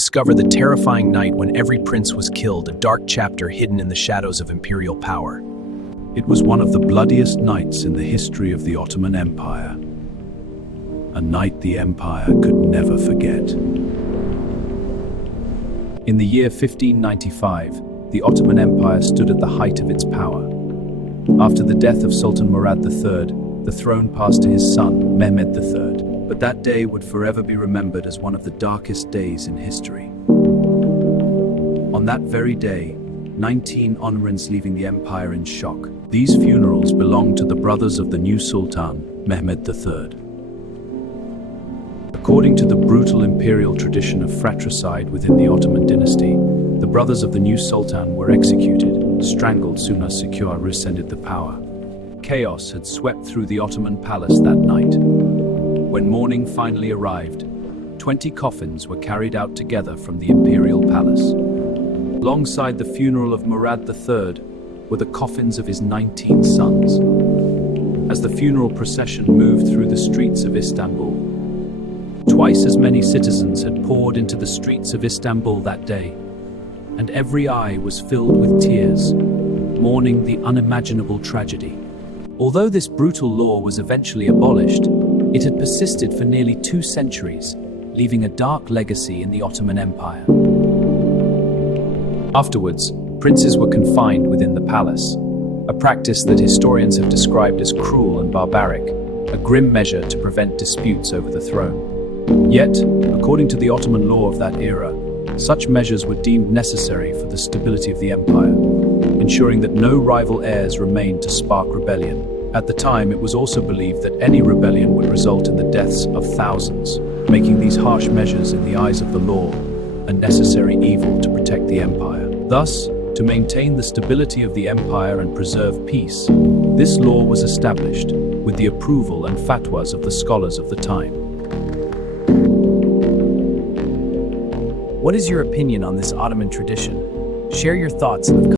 discover the terrifying night when every prince was killed, a dark chapter hidden in the shadows of imperial power. It was one of the bloodiest nights in the history of the Ottoman Empire. A night the empire could never forget. In the year 1595, the Ottoman Empire stood at the height of its power. After the death of Sultan Murad III, the throne passed to his son, Mehmed III. But that day would forever be remembered as one of the darkest days in history. On that very day, 19 Ottomans leaving the empire in shock. These funerals belonged to the brothers of the new Sultan, Mehmed III. According to the brutal imperial tradition of fratricide within the Ottoman dynasty, the brothers of the new Sultan were executed, strangled soon as Secure rescinded the power. Chaos had swept through the Ottoman palace that night. When morning finally arrived, 20 coffins were carried out together from the imperial palace. Alongside the funeral of Murad III were the coffins of his 19 sons. As the funeral procession moved through the streets of Istanbul, twice as many citizens had poured into the streets of Istanbul that day, and every eye was filled with tears, mourning the unimaginable tragedy. Although this brutal law was eventually abolished, it had persisted for nearly 2 centuries, leaving a dark legacy in the Ottoman Empire. Afterwards, princes were confined within the palace, a practice that historians have described as cruel and barbaric, a grim measure to prevent disputes over the throne. Yet, according to the Ottoman law of that era, such measures were deemed necessary for the stability of the empire, ensuring that no rival heirs remained to spark rebellion. At the time, it was also believed that any rebellion would result in the deaths of thousands, making these harsh measures in the eyes of the law a necessary evil to protect the empire. Thus, to maintain the stability of the empire and preserve peace, this law was established with the approval and fatwas of the scholars of the time. What is your opinion on this Ottoman tradition? Share your thoughts in the